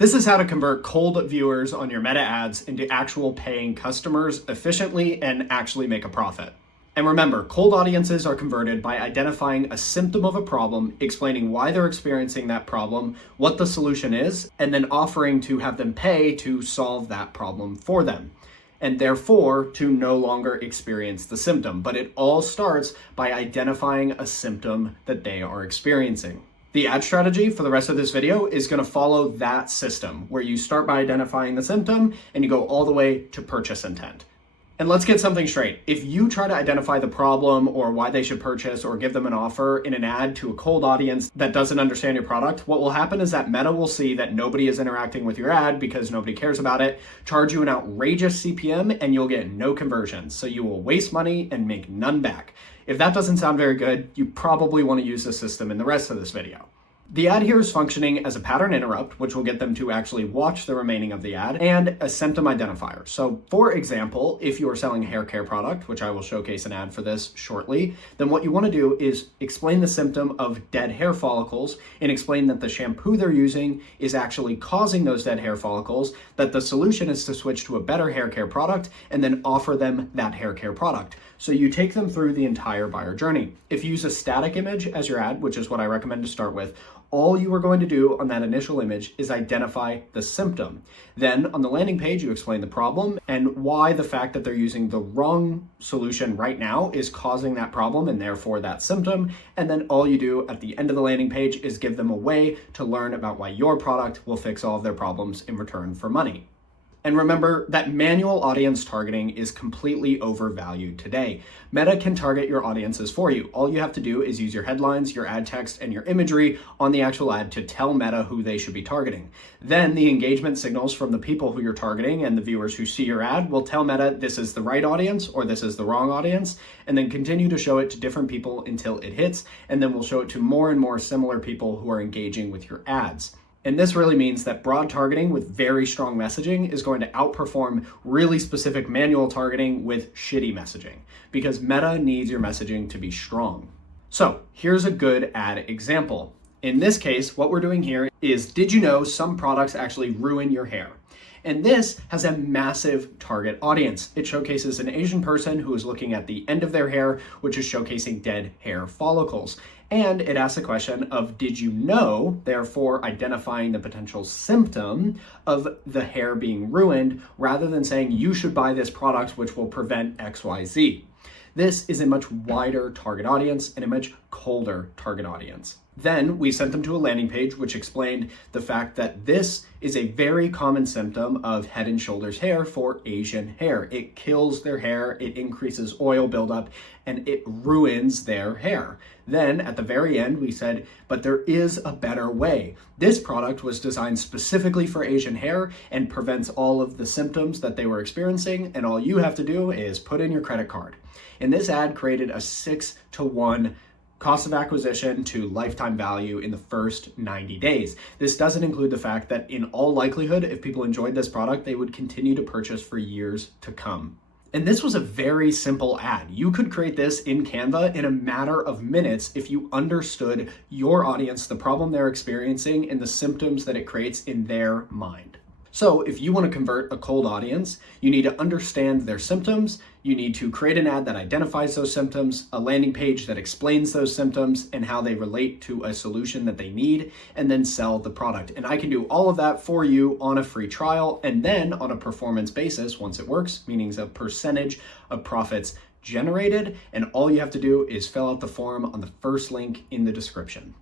This is how to convert cold viewers on your Meta ads into actual paying customers efficiently and actually make a profit. And remember, cold audiences are converted by identifying a symptom of a problem, explaining why they're experiencing that problem, what the solution is, and then offering to have them pay to solve that problem for them, and therefore to no longer experience the symptom. But it all starts by identifying a symptom that they are experiencing. The ad strategy for the rest of this video is going to follow that system, where you start by identifying the symptom and you go all the way to purchase intent. And let's get something straight. If you try to identify the problem or why they should purchase or give them an offer in an ad to a cold audience that doesn't understand your product, what will happen is that Meta will see that nobody is interacting with your ad because nobody cares about it, charge you an outrageous CPM, and you'll get no conversions. So you will waste money and make none back. If that doesn't sound very good, you probably want to use the system in the rest of this video. The ad here is functioning as a pattern interrupt, which will get them to actually watch the remaining of the ad, and a symptom identifier. So for example, if you are selling a hair care product, which I will showcase an ad for this shortly, then what you want to do is explain the symptom of dead hair follicles and explain that the shampoo they're using is actually causing those dead hair follicles, that the solution is to switch to a better hair care product, and then offer them that hair care product. So you take them through the entire buyer journey. If you use a static image as your ad, which is what I recommend to start with, all you are going to do on that initial image is identify the symptom. Then on the landing page, you explain the problem and why the fact that they're using the wrong solution right now is causing that problem and therefore that symptom. And then all you do at the end of the landing page is give them a way to learn about why your product will fix all of their problems in return for money. And remember that manual audience targeting is completely overvalued today. Meta can target your audiences for you. All you have to do is use your headlines, your ad text, and your imagery on the actual ad to tell Meta who they should be targeting. Then the engagement signals from the people who you're targeting and the viewers who see your ad will tell Meta this is the right audience or this is the wrong audience, and then continue to show it to different people until it hits, and then we'll show it to more and more similar people who are engaging with your ads. And this really means that broad targeting with very strong messaging is going to outperform really specific manual targeting with shitty messaging, because Meta needs your messaging to be strong. So here's a good ad example. In this case, what we're doing here is, did you know some products actually ruin your hair? And this has a massive target audience. It showcases an Asian person who is looking at the end of their hair, which is showcasing dead hair follicles. And it asks a question of, did you know, therefore identifying the potential symptom of the hair being ruined, rather than saying you should buy this product which will prevent XYZ. This is a much wider target audience and a much colder target audience. Then we sent them to a landing page which explained the fact that this is a very common symptom of Head and Shoulders hair for Asian hair. It kills their hair, it increases oil buildup, and it ruins their hair. Then at the very end, we said, but there is a better way. This product was designed specifically for Asian hair and prevents all of the symptoms that they were experiencing, and all you have to do is put in your credit card. And this ad created a 6-to-1 cost of acquisition to lifetime value in the first 90 days. This doesn't include the fact that in all likelihood, if people enjoyed this product, they would continue to purchase for years to come. And this was a very simple ad. You could create this in Canva in a matter of minutes if you understood your audience, the problem they're experiencing, and the symptoms that it creates in their mind. So if you want to convert a cold audience, you need to understand their symptoms, you need to create an ad that identifies those symptoms, a landing page that explains those symptoms and how they relate to a solution that they need, and then sell the product. And I can do all of that for you on a free trial, and then on a performance basis once it works, meaning a percentage of profits generated, and all you have to do is fill out the form on the first link in the description.